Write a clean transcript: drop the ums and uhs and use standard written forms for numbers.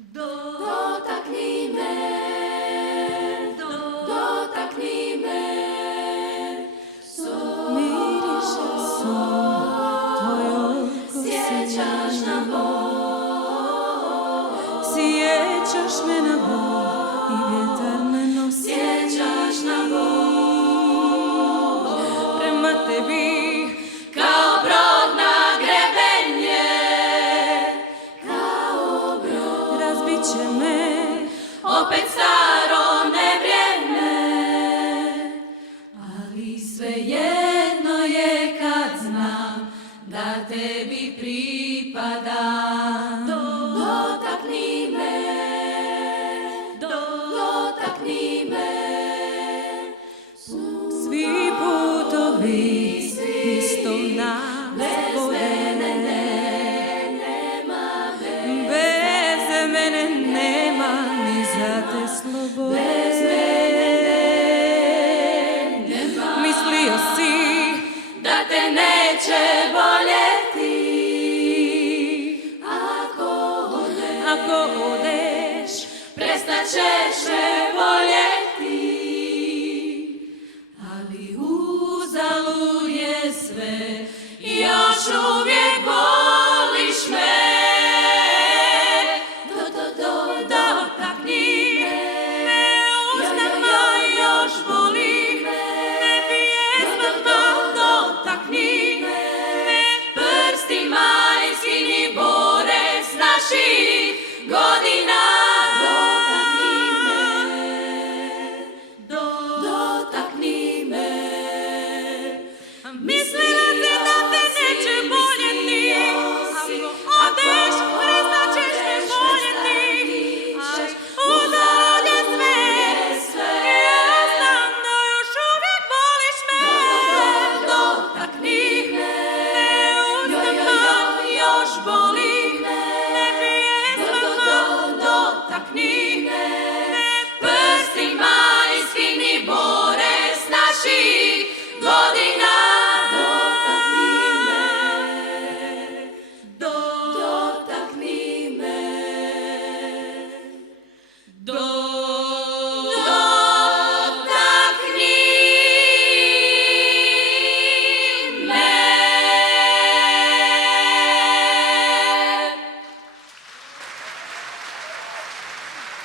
Dotakni me, dotakni me, miriše sol tvojoj kosi. sjećaš na Bog, Sjećaš me na Bog i vjetar me nosi. sjećaš na Bog, Prema tebi kao brod na grebenje, kao brod, razbit će me. opet staro nevrijeme, ali svejedno je kad znam da tebi pripadam. Dotakni me, dotakni me, Svi putovi istog nas vode. Bez mene nema ni za te slobode. Mislio si da te neće boljeti ako ako odeš, prestat ćeš me voljeti.